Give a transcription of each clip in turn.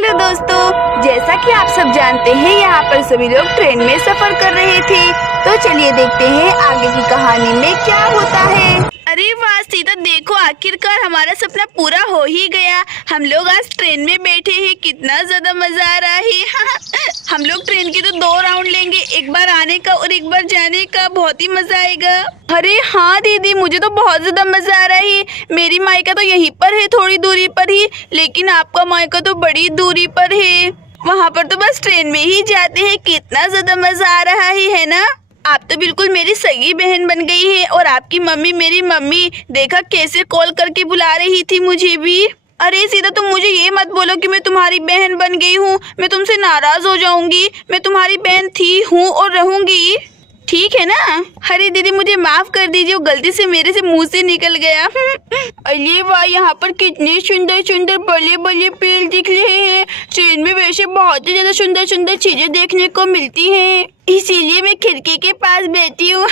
Hello दोस्तों, जैसा कि आप सब जानते हैं यहाँ पर सभी लोग ट्रेन में सफर कर रहे थे। तो चलिए देखते हैं आगे की कहानी में क्या होता है। अरे वाह सीता, देखो आखिरकार हमारा सपना पूरा हो ही गया। हम लोग आज ट्रेन में बैठे हैं, कितना ज्यादा मजा आ रहा है। हम लोग ट्रेन के तो 2 राउंड लेंगे, एक बार आने का और एक बार जाने का। बहुत ही मजा आएगा। अरे हाँ दीदी, मुझे तो बहुत ज्यादा मजा आ रहा है। मेरी मायका तो यहीं पर है, थोड़ी दूरी पर ही, लेकिन आपका मायका तो बड़ी दूरी पर है। वहाँ पर तो बस ट्रेन में ही जाते हैं। कितना ज्यादा मजा आ रहा है ना। आप तो बिल्कुल मेरी सगी बहन बन गई है। और आपकी मम्मी मेरी मम्मी, देखा कैसे कॉल करके बुला रही थी मुझे भी। अरे सीधा तुम मुझे ये मत बोलो कि मैं तुम्हारी बहन बन गई हूँ, मैं तुमसे नाराज हो जाऊंगी। मैं तुम्हारी बहन थी, हूँ और रहूंगी, ठीक है ना। अरे दीदी मुझे माफ कर दीजिए, वो गलती से मेरे से मुंह से निकल गया। अरे वाह, यहाँ पर कितने सुंदर सुंदर बड़े बड़े पेड़ दिख रहे हैं। ट्रेन में वैसे बहुत ही ज्यादा सुंदर सुंदर चीजें देखने को मिलती हैं, इसीलिए मैं खिड़की के पास बैठी हूँ।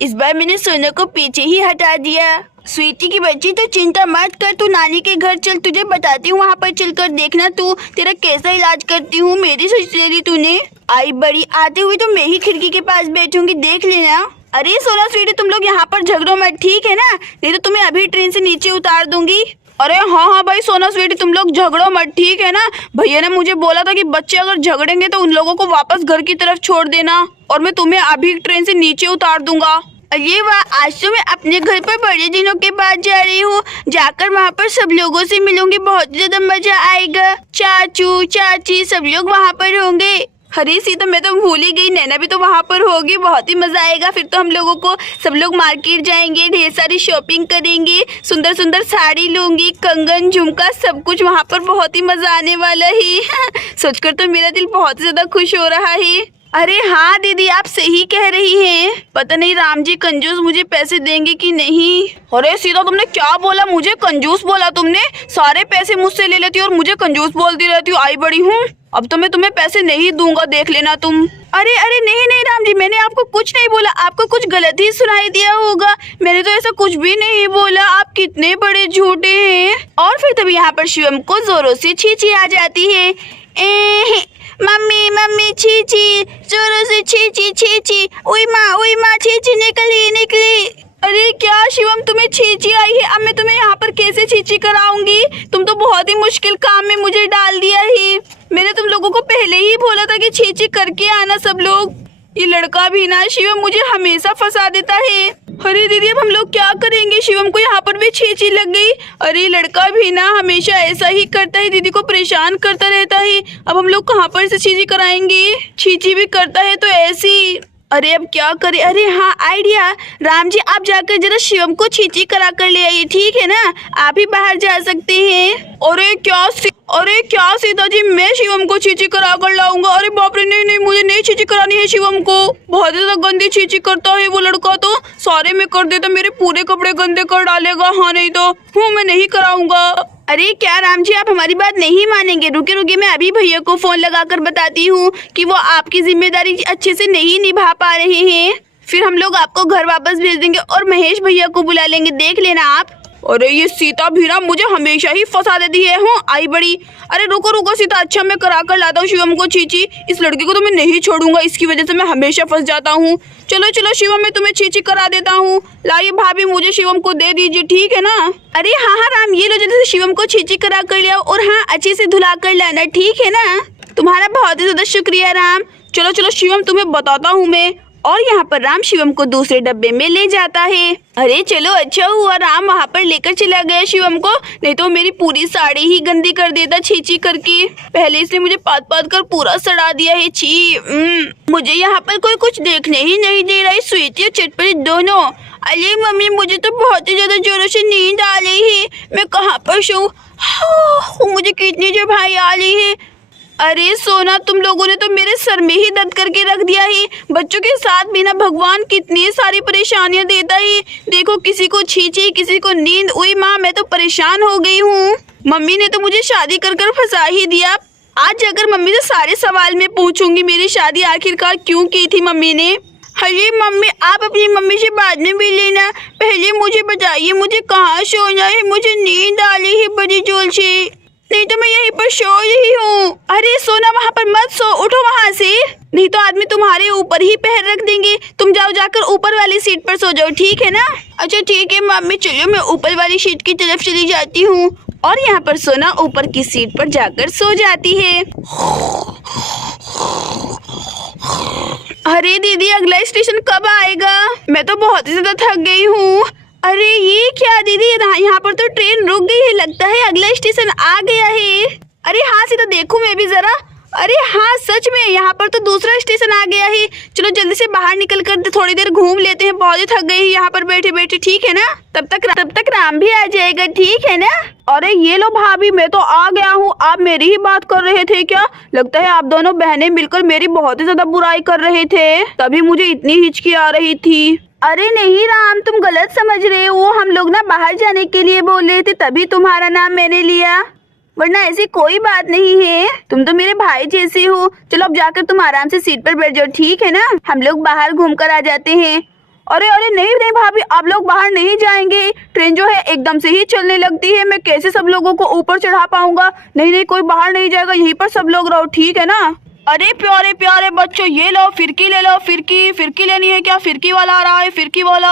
इस बार मैंने सोना को पीछे ही हटा दिया। स्वीटी की बच्ची, तो चिंता मत कर, तू नानी के घर चल, तुझे बताती हूँ। वहाँ पर चलकर देखना तू, तेरा कैसा इलाज करती हूँ। मेरी सोच ले ली तूने। आई बड़ी, आते हुए तो मैं ही खिड़की के पास बैठूंगी, देख लेना। अरे सोना स्वीटी, तुम लोग यहाँ पर झगड़ो मत, ठीक है ना, नहीं तो तुम्हें अभी ट्रेन से नीचे उतार दूंगी। अरे हाँ भाई सोना स्वीटी, तुम लोग झगड़ो मत, ठीक है ना। भैया ने मुझे बोला था कि बच्चे अगर झगड़ेंगे तो उन लोगों को वापस घर की तरफ छोड़ देना, और मैं तुम्हें अभी ट्रेन से नीचे उतार दूंगा। अरे वाह, आज तो मैं अपने घर पर बड़े दिनों के बाद जा रही हूँ। जाकर वहाँ पर सब लोगों से मिलूंगी, बहुत ज्यादा मजा आएगा। चाचू चाची सब लोग वहाँ पर होंगे। अरे सीता, मैं तो भूल ही गई, नैना भी तो वहाँ पर होगी। बहुत ही मजा आएगा। फिर तो हम लोगों को सब लोग मार्केट जाएंगे, ढेर सारी शॉपिंग करेंगे, सुंदर सुंदर साड़ी लूंगी, कंगन झुमका सब कुछ। वहाँ पर बहुत ही मजा आने वाला है। सोचकर तो मेरा दिल बहुत ज्यादा खुश हो रहा है। अरे हाँ दीदी, आप सही कह रही हैं। पता नहीं राम जी कंजूस मुझे पैसे देंगे कि नहीं। अरे सीता, तुमने क्या बोला? मुझे कंजूस बोला तुमने? सारे पैसे मुझसे ले लेती हो और मुझे कंजूस बोलती रहती हो। आई बड़ी हूँ, अब तो मैं तुम्हें पैसे नहीं दूंगा, देख लेना तुम। अरे अरे नहीं नहीं राम जी, मैंने आपको कुछ नहीं बोला, आपको कुछ गलत ही सुनाई दिया होगा। मैंने तो ऐसा कुछ भी नहीं बोला। आप कितने बड़े झूठे हैं। और फिर तभी यहाँ पर शिवम को जोरों से छींची आ जाती है। मम्मी मम्मी छींची, जोरों से छींची छींची, उई माँ छींची निकली निकली। अरे क्या शिवम, तुम्हें छींची आई है? अब मैं तुम्हें यहाँ पर कैसे छींची कराऊंगी? तुम तो बहुत ही मुश्किल काम में मुझे डाल दिया है। मैंने तुम लोगों को पहले ही बोला था कि छींची करके आना सब लोग। ये लड़का भी ना शिवम मुझे हमेशा फंसा देता है। अरे दीदी, अब हम लोग क्या करेंगे? शिवम को यहाँ पर भी छींची लग गई। अरे लड़का भी ना हमेशा ऐसा ही करता है, दीदी को परेशान करता रहता है। अब हम लोग कहाँ पर से छींची कराएंगे? छींची भी करता है तो ऐसी। अरे अब क्या करें? अरे हाँ आइडिया, राम जी आप जाकर जरा शिवम को छींची करा कर ले आइए, ठीक है ना। आप ही बाहर जा सकते हैं। अरे क्या सीता जी, मैं शिवम को छींची करा कर लाऊंगा? अरे बाप रे, नहीं नहीं, मुझे नहीं छींची करानी है शिवम को। बहुत ज्यादा गंदी छींची करता है वो लड़का, तो सारे में कर देता, मेरे पूरे कपड़े गंदे कर डालेगा। हाँ नहीं तो मैं नहीं कराऊंगा। अरे क्या राम जी, आप हमारी बात नहीं मानेंगे? रुके रुके, मैं अभी भैया को फोन लगाकर बताती हूँ कि वो आपकी जिम्मेदारी अच्छे से नहीं निभा पा रहे हैं। फिर हम लोग आपको घर वापस भेज देंगे और महेश भैया को बुला लेंगे, देख लेना आप। अरे ये सीता भी ना मुझे हमेशा ही फंसा देती है। हूँ आई बड़ी। अरे रुको रुको सीता, अच्छा मैं करा कर लाता हूँ शिवम को छींची। इस लड़के को तो मैं नहीं छोड़ूंगा, इसकी वजह से मैं हमेशा फंस जाता हूँ। चलो चलो शिवम, मैं तुम्हें छींची करा देता हूँ। लाइए भाभी, मुझे शिवम को दे दीजिए, ठीक है ना। अरे हाँ हाँ राम, ये लो, जल्दी से शिवम को छींची करा कर लिया, और हाँ अच्छे से धुला कर लाना, ठीक है ना। तुम्हारा बहुत ही ज्यादा शुक्रिया राम। चलो चलो शिवम, तुम्हें बताता हूँ मैं। और यहाँ पर राम शिवम को दूसरे डब्बे में ले जाता है। अरे चलो, अच्छा हुआ राम वहाँ पर लेकर चला गया शिवम को, नहीं तो मेरी पूरी साड़ी ही गंदी कर देता छींची करके। पहले इसने मुझे पात पात कर पूरा सड़ा दिया है। छी मुझे यहाँ पर कोई कुछ देखने ही नहीं दे रहा है, स्वीटी और चटपटी दोनों। अरे मम्मी, मुझे तो बहुत ही ज्यादा जोरों से नींद आ रही है, मैं कहाँ पर सोऊं? मुझे कितनी जो भाई आ रही है। अरे सोना, तुम लोगों ने तो मेरे सर में ही दर्द करके रख दिया है। बच्चों के साथ भी ना भगवान कितनी सारी परेशानियां देता है। देखो, किसी को छींची, किसी को नींद। उई माँ, मैं तो परेशान हो गई हूँ। मम्मी ने तो मुझे शादी कर कर फंसा ही दिया। आज जाकर मम्मी से सारे सवाल में पूछूंगी, मेरी शादी आखिरकार क्यों की थी मम्मी ने। अरे मम्मी, आप अपनी मम्मी से बाद में भी लेना, पहले मुझे बताइए मुझे कहाँ सोना है, मुझे नींद आ रही है बड़ी जोर से। नहीं तो मैं यहीं पर सो रही हूँ। अरे सोना वहाँ पर मत सो, उठो वहाँ से, नहीं तो आदमी तुम्हारे ऊपर ही पैर रख देंगे। तुम जाओ जाकर ऊपर वाली सीट पर सो जाओ, ठीक है ना? अच्छा ठीक है मम्मी, चलो मैं ऊपर वाली सीट की तरफ चली जाती हूँ। और यहाँ पर सोना ऊपर की सीट पर जाकर सो जाती है। अरे दीदी अगला स्टेशन कब आएगा? मैं तो बहुत ही ज्यादा थक गई हूँ। अरे ये क्या दीदी, यहाँ पर तो ट्रेन रुक गई है, लगता है अगला स्टेशन आ गया है। अरे हाँ सीधा देखूं मैं भी जरा। अरे हाँ सच में यहाँ पर तो दूसरा स्टेशन आ गया है। चलो जल्दी से बाहर निकल कर थोड़ी देर घूम लेते हैं, बहुत ही थक गई है यहाँ पर बैठे बैठे, ठीक है ना? तब तक राम भी आ जाएगा, ठीक है ना? अरे ये लो भाभी, मैं तो आ गया हूँ। आप मेरी ही बात कर रहे थे क्या? लगता है आप दोनों बहनें मिलकर मेरी बहुत ही ज्यादा बुराई कर रहे थे, तभी मुझे इतनी हिचकी आ रही थी। अरे नहीं राम, तुम गलत समझ रहे हो। हम लोग ना बाहर जाने के लिए बोल रहे थे, तभी तुम्हारा नाम मैंने लिया, वरना ऐसी कोई बात नहीं है। तुम तो मेरे भाई जैसे हो। चलो अब जाकर तुम आराम से सीट पर बैठ जाओ, ठीक है ना? हम लोग बाहर घूम कर आ जाते हैं। अरे अरे नहीं नहीं भाभी, आप लोग बाहर नहीं जाएंगे। ट्रेन जो है एकदम से ही चलने लगती है, मैं कैसे सब लोगों को ऊपर चढ़ा पाऊंगा? नहीं नहीं, कोई बाहर नहीं जाएगा, यहीं पर सब लोग रहो, ठीक है ना? अरे प्यारे प्यारे बच्चों, ये लो फिरकी ले लो। फिरकी लेनी है क्या? फिरकी वाला आ रहा है, फिरकी वाला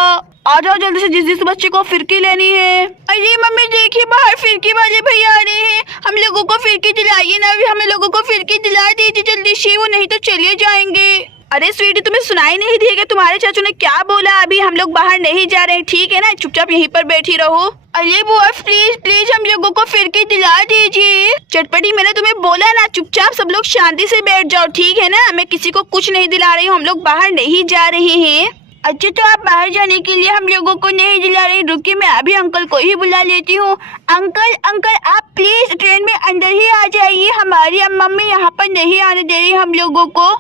आ जाओ जल्दी से, जिस बच्चे को फिरकी लेनी है। अरे मम्मी देखिए बाहर फिरकी वाले भैया आ रहे हैं, हम लोगों को फिरकी दिलाइए ना, हमें लोगों को फिरकी दिला दीजिए जल्दी से, वो नहीं तो चलिए जाएंगे। अरे स्वीटी तुम्हें सुनाई नहीं दिएगा तुम्हारे चाचू ने क्या बोला? अभी हम लोग बाहर नहीं जा रहे, ठीक है ना? चुपचाप यहीं पर बैठी रहो। अरे बुआ प्लीज प्लीज हम लोगों को फिरकी दिला दीजिए। चटपटी मैंने तुम्हें बोला ना, चुपचाप सब लोग शांति से बैठ जाओ, ठीक है ना? मैं किसी को कुछ नहीं दिला रही हूँ, हम लोग बाहर नहीं जा रहे हैं। अच्छा तो आप बाहर जाने के लिए हम लोगों को नहीं दिला रही, रुकिए मैं अभी अंकल को ही बुला लेती हूँ। अंकल आप प्लीज ट्रेन में अंदर ही आ जाइए, हमारी मम्मी यहाँ पर नहीं आने दे रही हम लोगों को।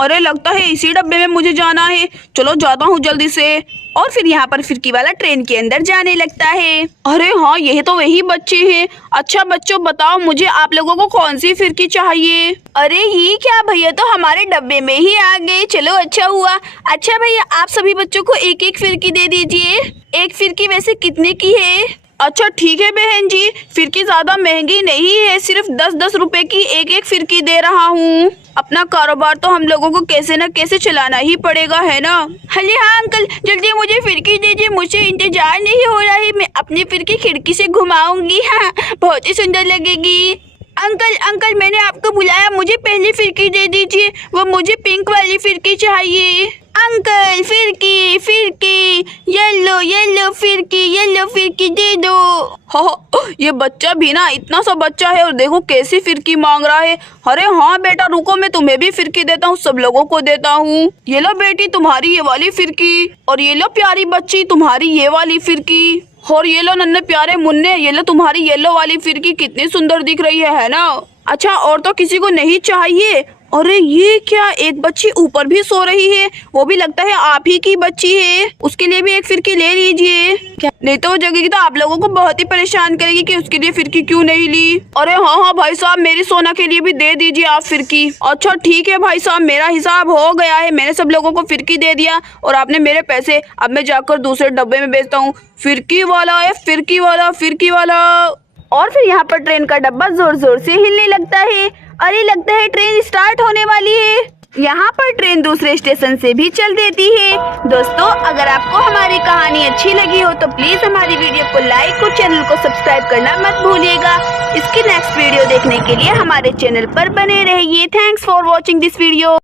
अरे लगता है इसी डब्बे में मुझे जाना है, चलो जाता हूँ जल्दी से। और फिर यहाँ पर फिरकी वाला ट्रेन के अंदर जाने लगता है। अरे हाँ ये तो वही बच्चे हैं। अच्छा बच्चों बताओ मुझे आप लोगों को कौन सी फिरकी चाहिए? अरे ये क्या भैया तो हमारे डब्बे में ही आ गए, चलो अच्छा हुआ। अच्छा भैया आप सभी बच्चों को एक एक फिरकी दे दीजिए। एक फिरकी वैसे कितने की है? अच्छा ठीक है बहन जी, फिरकी ज्यादा महंगी नहीं है, सिर्फ 10-10 रुपए की एक एक फिरकी दे रहा हूँ। अपना कारोबार तो हम लोगों को कैसे न कैसे चलाना ही पड़ेगा, है ना? अरे हाँ अंकल जल्दी मुझे फिरकी दीजिए, मुझे इंतजार नहीं हो रहा है, मैं अपनी फिरकी खिड़की से घुमाऊंगी, हाँ बहुत ही सुंदर लगेगी। अंकल मैंने आपको बुलाया, मुझे पहली फिरकी दे दीजिए, वो मुझे पिंक वाली फिरकी चाहिए। अंकल फिरकी येलो फिरकी दे दो। हो ये बच्चा भी ना इतना सा बच्चा है और देखो कैसी फिरकी मांग रहा है। अरे हाँ बेटा रुको, मैं तुम्हें भी फिरकी देता हूँ, सब लोगों को देता हूँ। ये लो बेटी तुम्हारी ये वाली फिरकी, और ये लो प्यारी बच्ची तुम्हारी ये वाली फिरकी, और ये लो नन्हे प्यारे मुन्ने ये लो तुम्हारी येलो वाली फिरकी, कितनी सुंदर दिख रही है ना? अच्छा और तो किसी को नहीं चाहिए? अरे ये क्या, एक बच्ची ऊपर भी सो रही है, वो भी लगता है आप ही की बच्ची है, उसके लिए भी एक फिरकी ले लीजिए। नहीं तो वो जगेगी तो आप लोगों को बहुत ही परेशान करेगी कि उसके लिए फिरकी क्यों नहीं ली। अरे हाँ भाई साहब मेरी सोना के लिए भी दे दीजिए आप फिरकी। अच्छा ठीक है भाई साहब मेरा हिसाब हो गया है, मैंने सब लोगों को फिरकी दे दिया और आपने मेरे पैसे, अब मैं जाकर दूसरे डब्बे में बेचता हूँ। फिरकी वाला है, फिरकी वाला। और फिर यहाँ पर ट्रेन का डब्बा जोर जोर से हिलने लगता है। अरे लगता है ट्रेन स्टार्ट होने वाली है। यहाँ पर ट्रेन दूसरे स्टेशन से भी चल देती है। दोस्तों अगर आपको हमारी कहानी अच्छी लगी हो तो प्लीज हमारी वीडियो को लाइक और चैनल को सब्सक्राइब करना मत भूलिएगा। इसकी नेक्स्ट वीडियो देखने के लिए हमारे चैनल पर बने रहिए। Thanks for watching this video.